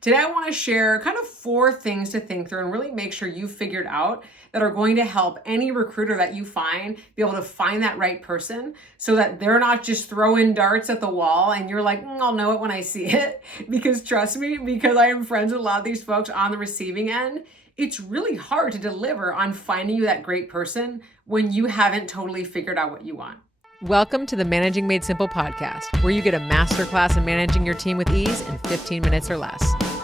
Today I want to share kind of 4 things to think through and really make sure you've figured out that are going to help any recruiter that you find be able to find that right person so that they're not just throwing darts at the wall and you're like, I'll know it when I see it. Because trust me, because I am friends with a lot of these folks on the receiving end, it's really hard to deliver on finding you that great person when you haven't totally figured out what you want. Welcome to the Managing Made Simple podcast, where you get a masterclass in managing your team with ease in 15 minutes or less.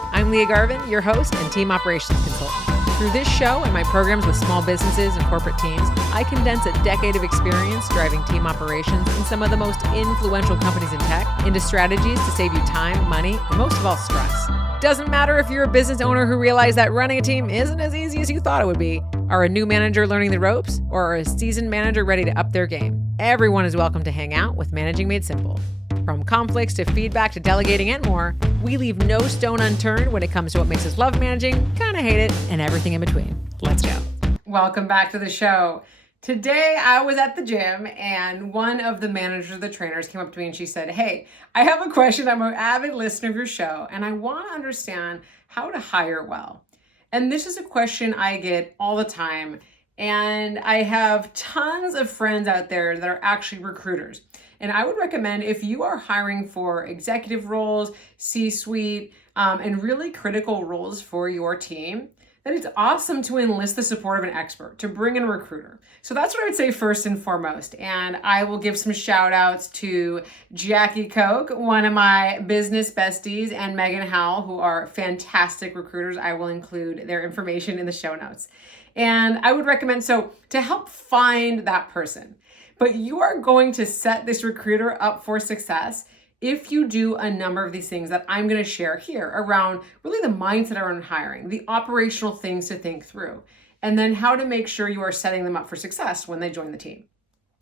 I'm Lia Garvin, your host and team operations consultant. Through this show and my programs with small businesses and corporate teams, I condense a decade of experience driving team operations in some of the most influential companies in tech into strategies to save you time, money, and most of all, stress. Doesn't matter if you're a business owner who realized that running a team isn't as easy as you thought it would be, are a new manager learning the ropes, or are a seasoned manager ready to up their game. Everyone is welcome to hang out with Managing Made Simple. From conflicts to feedback to delegating and more, we leave no stone unturned when it comes to what makes us love managing, kind of hate it, and everything in between. Let's go. Welcome back to the show. Today I was at the gym and one of the managers of the trainers came up to me and she said, "Hey, I have a question. I'm an avid listener of your show and I want to understand how to hire well." And this is a question I get all the time. And I have tons of friends out there that are actually recruiters. And I would recommend if you are hiring for executive roles, C-suite, and really critical roles for your team, that it's awesome to enlist the support of an expert, to bring in a recruiter. So that's what I would say first and foremost. And I will give some shout outs to Jackie Koch, one of my business besties, and Megan Howell, who are fantastic recruiters. I will include their information in the show notes. And I would recommend, so to help find that person, but you are going to set this recruiter up for success if you do a number of these things that I'm going to share here around really the mindset around hiring, the operational things to think through, and then how to make sure you are setting them up for success when they join the team.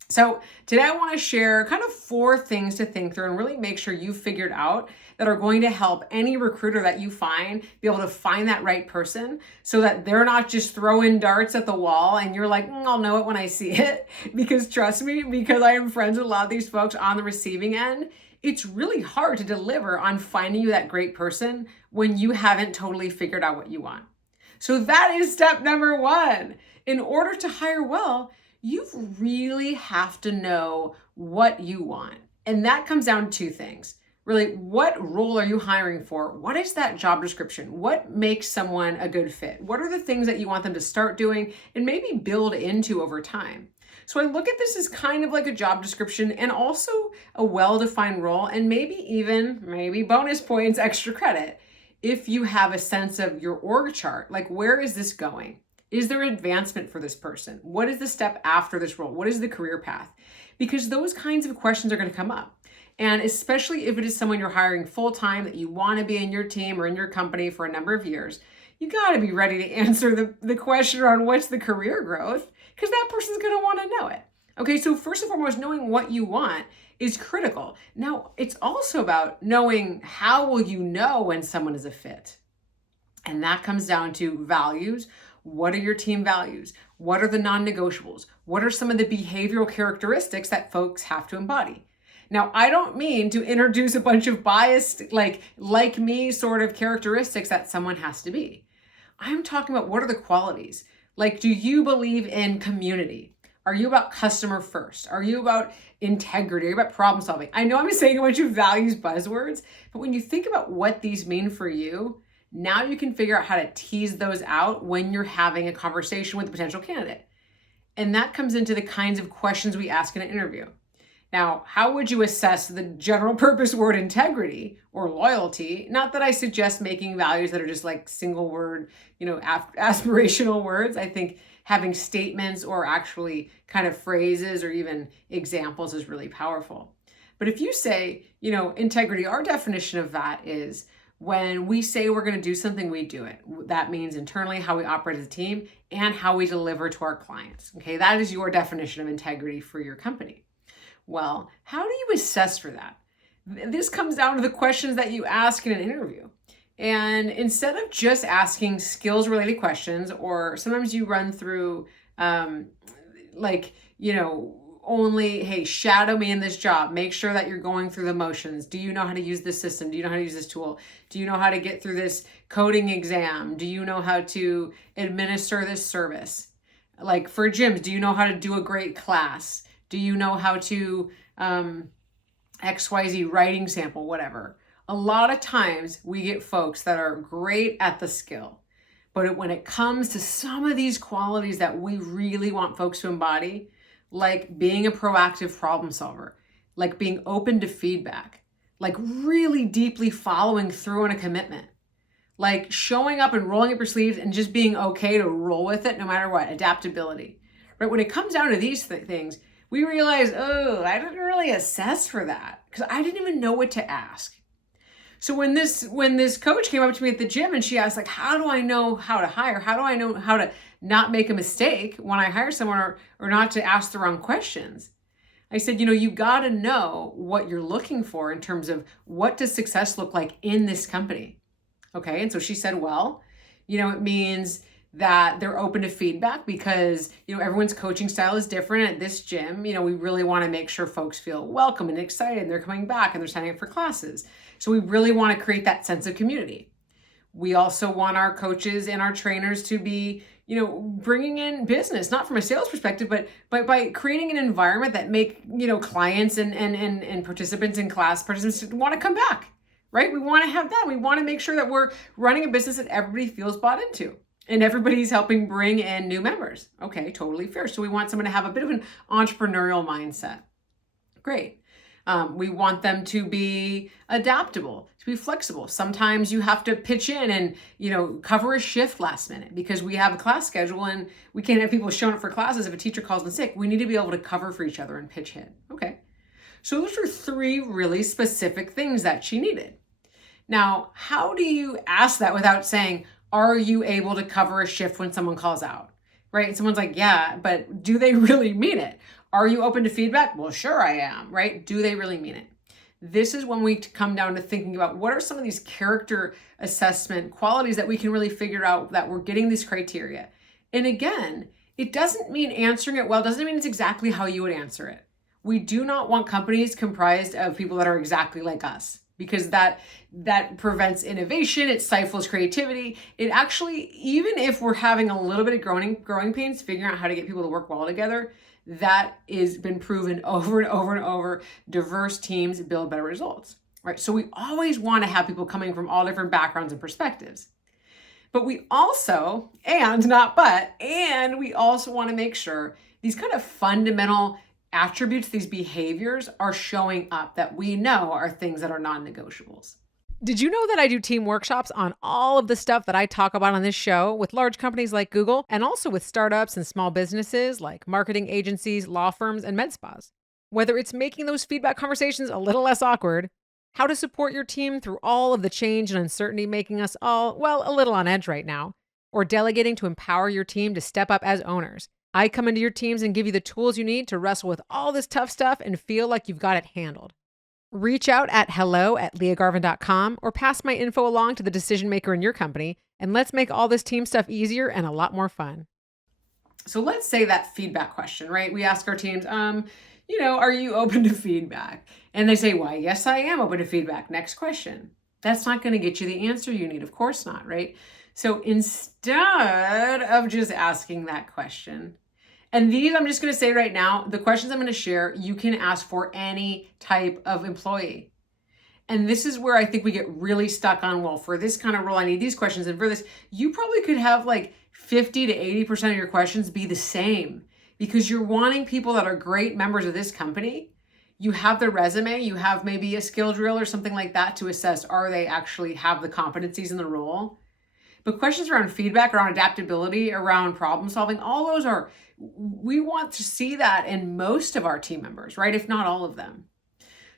So today I want to share kind of 4 things to think through and really make sure you've figured out that are going to help any recruiter that you find be able to find that right person so that they're not just throwing darts at the wall and you're like, I'll know it when I see it. Because trust me, because I am friends with a lot of these folks on the receiving end, it's really hard to deliver on finding you that great person when you haven't totally figured out what you want. So that is step number 1. In order to hire well, you really have to know what you want. And that comes down to 2 things. Really, what role are you hiring for? What is that job description? What makes someone a good fit? What are the things that you want them to start doing and maybe build into over time? So I look at this as kind of like a job description and also a well-defined role and maybe bonus points, extra credit. If you have a sense of your org chart, like where is this going? Is there advancement for this person? What is the step after this role? What is the career path? Because those kinds of questions are going to come up. And especially if it is someone you're hiring full-time that you want to be in your team or in your company for a number of years, you got to be ready to answer the question around what's the career growth, because that person's going to want to know it. Okay, so first and foremost, knowing what you want is critical. Now, it's also about knowing how will you know when someone is a fit. And that comes down to values. What are your team values? What are the non-negotiables? What are some of the behavioral characteristics that folks have to embody? Now, I don't mean to introduce a bunch of biased, like me sort of characteristics that someone has to be. I'm talking about what are the qualities? Like, do you believe in community? Are you about customer first? Are you about integrity? Are you about problem solving? I know I'm saying a bunch of values buzzwords, but when you think about what these mean for you, now you can figure out how to tease those out when you're having a conversation with a potential candidate. And that comes into the kinds of questions we ask in an interview. Now, how would you assess the general purpose word integrity or loyalty? Not that I suggest making values that are just like single word, aspirational words. I think having statements or actually kind of phrases or even examples is really powerful. But if you say, integrity, our definition of that is when we say we're going to do something, we do it. That means internally how we operate as a team and how we deliver to our clients. Okay, that is your definition of integrity for your company. Well, how do you assess for that? This comes down to the questions that you ask in an interview. And instead of just asking skills related questions, or sometimes you run through only, hey, shadow me in this job. Make sure that you're going through the motions. Do you know how to use this system? Do you know how to use this tool? Do you know how to get through this coding exam? Do you know how to administer this service? Like for gyms, do you know how to do a great class? Do you know how to XYZ writing sample, whatever? A lot of times we get folks that are great at the skill, but when it comes to some of these qualities that we really want folks to embody, like being a proactive problem solver, like being open to feedback, like really deeply following through on a commitment, like showing up and rolling up your sleeves and just being okay to roll with it no matter what, adaptability, right? When it comes down to these things, we realize, oh, I didn't really assess for that because I didn't even know what to ask. So when this coach came up to me at the gym and she asked, like, how do I know how to hire? How do I know how to not make a mistake when I hire someone or not to ask the wrong questions? I said, you got to know what you're looking for in terms of what does success look like in this company. Okay. And so she said, well, it means that they're open to feedback because, everyone's coaching style is different at this gym. We really want to make sure folks feel welcome and excited and they're coming back and they're signing up for classes. So we really want to create that sense of community. We also want our coaches and our trainers to be, bringing in business, not from a sales perspective, but by creating an environment that make, clients and participants in class participants want to come back, right? We want to have that. We want to make sure that we're running a business that everybody feels bought into. And everybody's helping bring in new members. Okay, totally fair. So we want someone to have a bit of an entrepreneurial mindset. Great. We want them to be adaptable, to be flexible. Sometimes you have to pitch in and, cover a shift last minute because we have a class schedule and we can't have people showing up for classes if a teacher calls in sick. We need to be able to cover for each other and pitch in. Okay. So those are 3 really specific things that she needed. Now, how do you ask that without saying, are you able to cover a shift when someone calls out, right? And someone's like, yeah, but do they really mean it? Are you open to feedback? Well, sure I am, right? Do they really mean it? This is when we come down to thinking about what are some of these character assessment qualities that we can really figure out that we're getting these criteria. And again, it doesn't mean answering it well, doesn't mean it's exactly how you would answer it. We do not want companies comprised of people that are exactly like us, because that prevents innovation, it stifles creativity. It actually, even if we're having a little bit of growing pains, figuring out how to get people to work well together, that has been proven over and over and over. Diverse teams build better results, right? So we always want to have people coming from all different backgrounds and perspectives. But we also, we also want to make sure these kind of fundamental attributes, these behaviors are showing up that we know are things that are non-negotiables. Did you know that I do team workshops on all of the stuff that I talk about on this show with large companies like Google and also with startups and small businesses like marketing agencies, law firms, and med spas? Whether it's making those feedback conversations a little less awkward, how to support your team through all of the change and uncertainty making us all, a little on edge right now, or delegating to empower your team to step up as owners, I come into your teams and give you the tools you need to wrestle with all this tough stuff and feel like you've got it handled. Reach out at hello@liagarvin.com or pass my info along to the decision maker in your company, and let's make all this team stuff easier and a lot more fun. So let's say that feedback question, right? We ask our teams, are you open to feedback? And they say, why, yes, I am open to feedback. Next question. That's not going to get you the answer you need. Of course not, right? So instead of just asking that question, and these, I'm just going to say right now, the questions I'm going to share, you can ask for any type of employee. And this is where I think we get really stuck on, well, for this kind of role, I need these questions. And for this, you probably could have like 50 to 80% of your questions be the same because you're wanting people that are great members of this company. You have the resume, you have maybe a skill drill or something like that to assess, are they actually have the competencies in the role? But questions around feedback, around adaptability, around problem solving, all those are, we want to see that in most of our team members, right? If not all of them.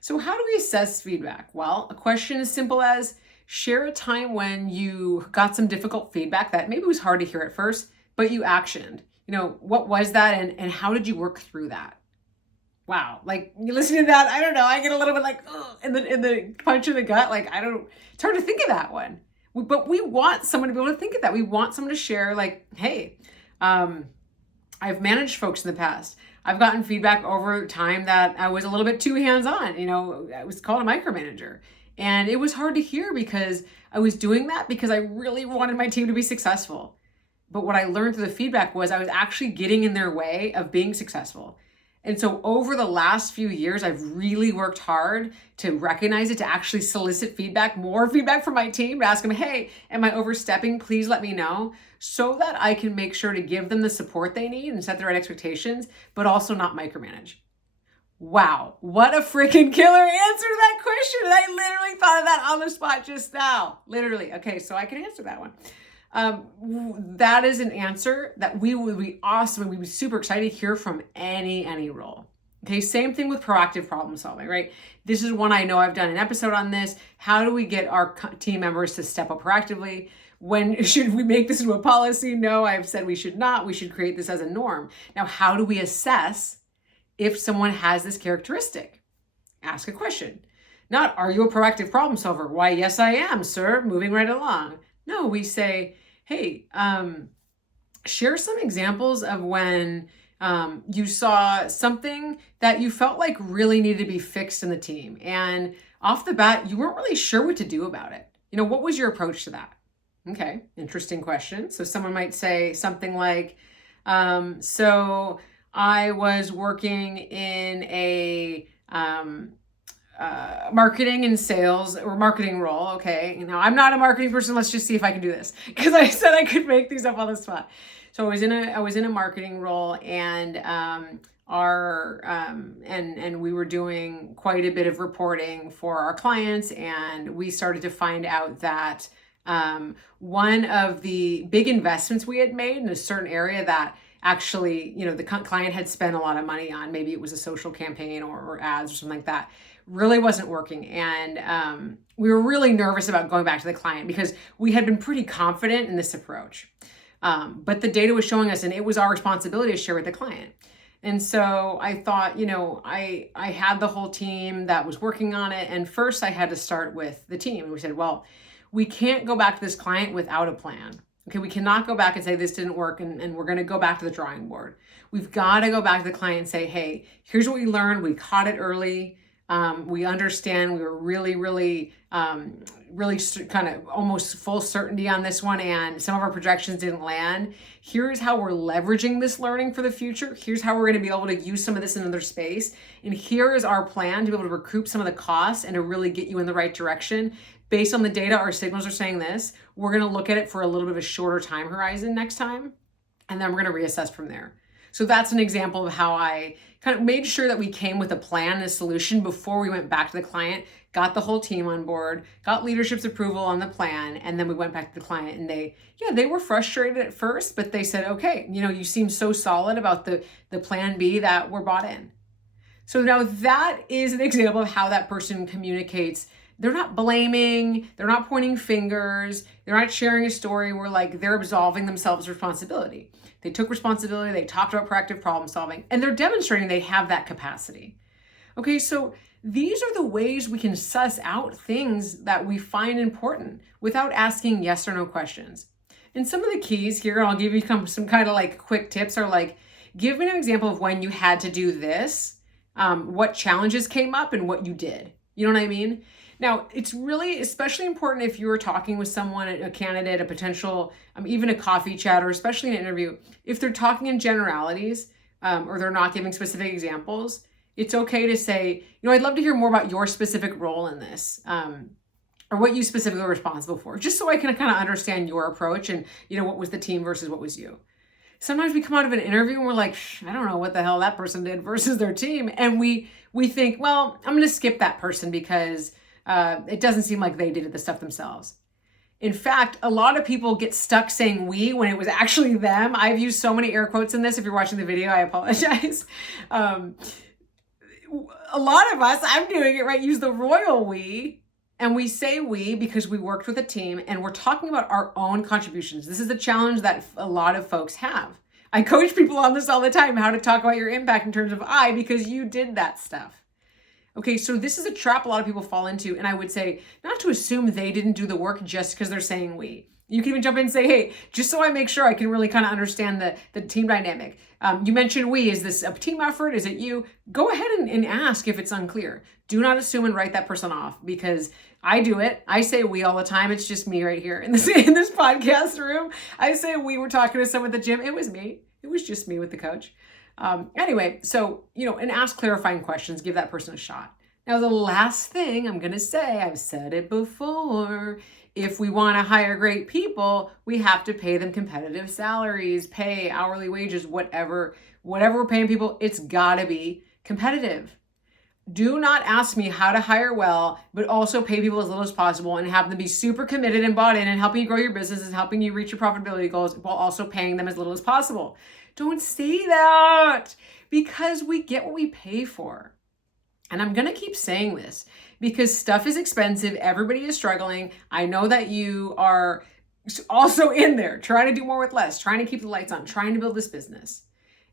So how do we assess feedback? Well, a question as simple as share a time when you got some difficult feedback that maybe was hard to hear at first, but you actioned. What was that and how did you work through that? Wow. Like you listen to that, I don't know, I get a little bit like, in the punch in the gut. Like, it's hard to think of that one. But we want someone to be able to think of that. We want someone to share like, hey, I've managed folks in the past. I've gotten feedback over time that I was a little bit too hands-on. I was called a micromanager. And it was hard to hear because I was doing that because I really wanted my team to be successful. But what I learned through the feedback was I was actually getting in their way of being successful. And so over the last few years, I've really worked hard to recognize it, to actually solicit feedback, more feedback from my team, to ask them, hey, am I overstepping? Please let me know, so that I can make sure to give them the support they need and set the right expectations, but also not micromanage. Wow, what a freaking killer answer to that question. And I literally thought of that on the spot just now. Literally. Okay, so I can answer that one. That is an answer that we would be awesome and we'd be super excited to hear from any role. Okay, same thing with proactive problem solving, right? This is one I know I've done an episode on this. How do we get our team members to step up proactively? When should we make this into a policy? No, I've said we should not. We should create this as a norm. Now, how do we assess if someone has this characteristic? Ask a question. Not, are you a proactive problem solver? Why, yes, I am, sir. Moving right along. No, we say, hey, share some examples of when you saw something that you felt like really needed to be fixed in the team. And off the bat, you weren't really sure what to do about it. What was your approach to that? Okay, interesting question. So someone might say something like, so I was working in a marketing and sales or marketing role. Okay. I'm not a marketing person. Let's just see if I can do this, because I said I could make these up on the spot. So I was in a marketing role, and and we were doing quite a bit of reporting for our clients. And we started to find out that one of the big investments we had made in a certain area that actually, the client had spent a lot of money on, maybe it was a social campaign or ads or something like that, really wasn't working. And we were really nervous about going back to the client because we had been pretty confident in this approach. But the data was showing us, and it was our responsibility to share with the client. And so I thought, I had the whole team that was working on it. And first I had to start with the team. And we said, well, we can't go back to this client without a plan. Okay, we cannot go back and say this didn't work and we're going to go back to the drawing board. We've got to go back to the client and say, hey, here's what we learned. We caught it early. We understand we were really kind of almost full certainty on this one, and some of our projections didn't land. Here's how we're leveraging this learning for the future. Here's how we're going to be able to use some of this in another space. And here is our plan to be able to recoup some of the costs and to really get you in the right direction. Based on the data, our signals are saying this. We're going to look at it for a little bit of a shorter time horizon next time, and then we're going to reassess from there. So that's an example of how I kind of made sure that we came with a plan and a solution before we went back to the client, got the whole team on board, got leadership's approval on the plan, and then we went back to the client. And they were frustrated at first, but they said, okay, you seem so solid about the plan B that we're bought in. So now that is an example of how that person communicates. They're not blaming, they're not pointing fingers, they're not sharing a story where they're absolving themselves of responsibility. They took responsibility, they talked about proactive problem solving, and they're demonstrating they have that capacity. Okay, so these are the ways we can suss out things that we find important without asking yes or no questions. And some of the keys here, and I'll give you some kind of quick tips, are give me an example of when you had to do this, what challenges came up and what you did. You know what I mean? Now, it's really especially important if you were talking with someone, a candidate, a potential, even a coffee chat, or especially an interview, if they're talking in generalities or they're not giving specific examples, it's okay to say, I'd love to hear more about your specific role in this or what you specifically were responsible for, just so I can kind of understand your approach and, what was the team versus what was you. Sometimes we come out of an interview and we're like, I don't know what the hell that person did versus their team. And we think, well, I'm going to skip that person because it doesn't seem like they did the stuff themselves. In fact, a lot of people get stuck saying we when it was actually them. I've used so many air quotes in this. If you're watching the video, I apologize. A lot of us, I'm doing it right, use the royal we. And we say we because we worked with a team and we're talking about our own contributions. This is a challenge that a lot of folks have. I coach people on this all the time, how to talk about your impact in terms of I, because you did that stuff. Okay, so this is a trap a lot of people fall into, and I would say not to assume they didn't do the work just because they're saying we. You can even jump in and say, hey, just so I make sure I can really kind of understand the team dynamic. You mentioned we. Is this a team effort? Is it you? Go ahead and ask if it's unclear. Do not assume and write that person off, because I do it. I say we all the time. It's just me right here in this podcast room. I say we were talking to someone at the gym. It was me. It was just me with the coach. Anyway, so, and ask clarifying questions, give that person a shot. Now, the last thing I'm going to say, I've said it before, if we want to hire great people, we have to pay them competitive salaries, pay hourly wages, whatever we're paying people, it's got to be competitive. Do not ask me how to hire well, but also pay people as little as possible and have them be super committed and bought in and helping you grow your business and helping you reach your profitability goals while also paying them as little as possible. Don't say that, because we get what we pay for. And I'm going to keep saying this because stuff is expensive. Everybody is struggling. I know that you are also in there trying to do more with less, trying to keep the lights on, trying to build this business.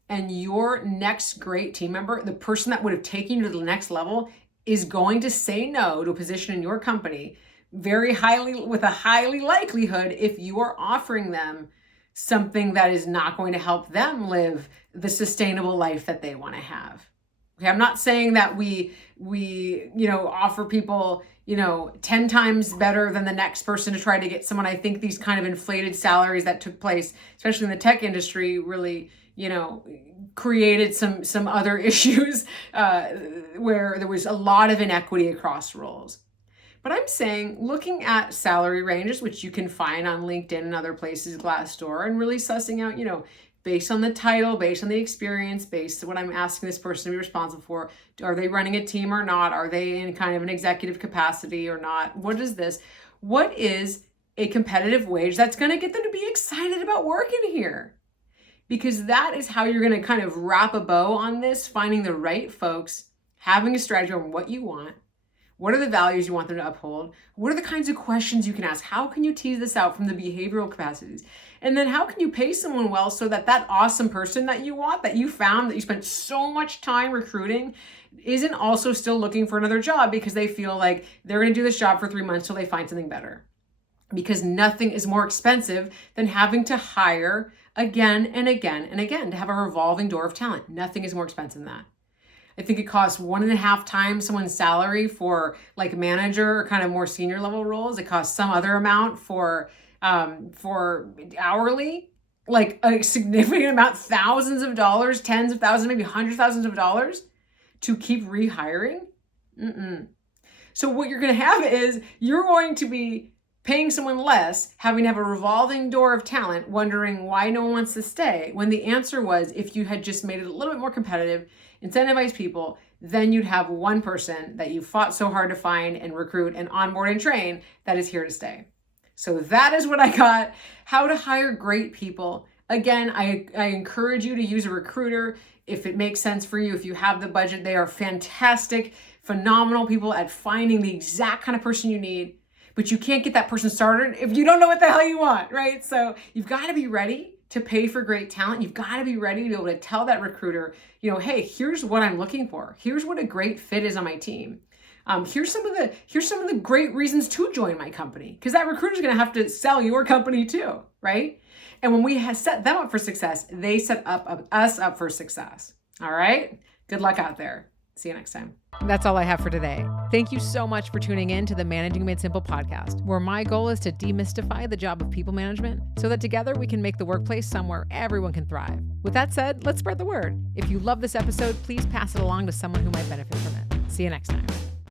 And your next great team member, the person that would have taken you to the next level, is going to say no to a position in your company with a highly likelihood if you are offering them something that is not going to help them live the sustainable life that they want to have. Okay, I'm not saying that we offer people 10 times better than the next person to try to get someone. I think these kind of inflated salaries that took place, especially in the tech industry, really created some other issues where there was a lot of inequity across roles. But I'm saying, looking at salary ranges, which you can find on LinkedIn and other places, Glassdoor, and really sussing out, based on the title, based on the experience, based on what I'm asking this person to be responsible for. Are they running a team or not? Are they in kind of an executive capacity or not? What is a competitive wage that's going to get them to be excited about working here? Because that is how you're going to kind of wrap a bow on this, finding the right folks, having a strategy on what you want. What are the values you want them to uphold? What are the kinds of questions you can ask? How can you tease this out from the behavioral capacities? And then how can you pay someone well so that awesome person that you want, that you found, that you spent so much time recruiting, isn't also still looking for another job because they feel like they're going to do this job for 3 months till they find something better? Because nothing is more expensive than having to hire again and again and again, to have a revolving door of talent. Nothing is more expensive than that. I think it costs 1.5 times someone's salary for like manager or kind of more senior level roles. It costs some other amount for hourly, like a significant amount, thousands of dollars, tens of thousands, maybe hundreds of thousands of dollars to keep rehiring. So what you're going to have is you're going to be paying someone less, having to have a revolving door of talent, wondering why no one wants to stay, when the answer was, if you had just made it a little bit more competitive, incentivize people, then you'd have one person that you fought so hard to find and recruit and onboard and train that is here to stay. So that is what I got. How to hire great people. Again, I encourage you to use a recruiter if it makes sense for you. If you have the budget, they are fantastic, phenomenal people at finding the exact kind of person you need. But you can't get that person started if you don't know what the hell you want, right? So you've got to be ready to pay for great talent. You've got to be ready to be able to tell that recruiter, hey, here's what I'm looking for. Here's what a great fit is on my team. Here's some of the great reasons to join my company, because that recruiter is going to have to sell your company too, right? And when we have set them up for success, they set us up for success. All right. Good luck out there. See you next time. That's all I have for today. Thank you so much for tuning in to the Managing Made Simple podcast, where my goal is to demystify the job of people management so that together we can make the workplace somewhere everyone can thrive. With that said, let's spread the word. If you love this episode, please pass it along to someone who might benefit from it. See you next time.